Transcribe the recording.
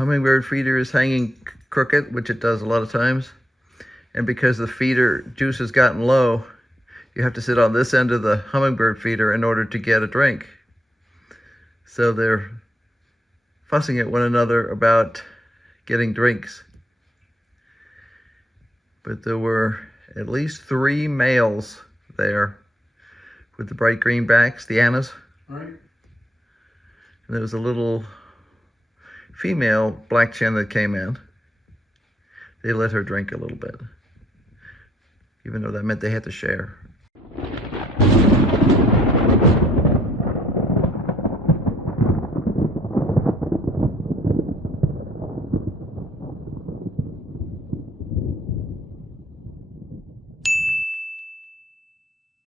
hummingbird feeder is hanging crooked, which it does a lot of times, and because the feeder juice has gotten low, you have to sit on this end of the hummingbird feeder in order to get a drink. So they're fussing at one another about getting drinks. But there were at least 3 males there with the bright green backs, the Annas. Right. And there was a little female black chin that came in. They let her drink a little bit, even though that meant they had to share.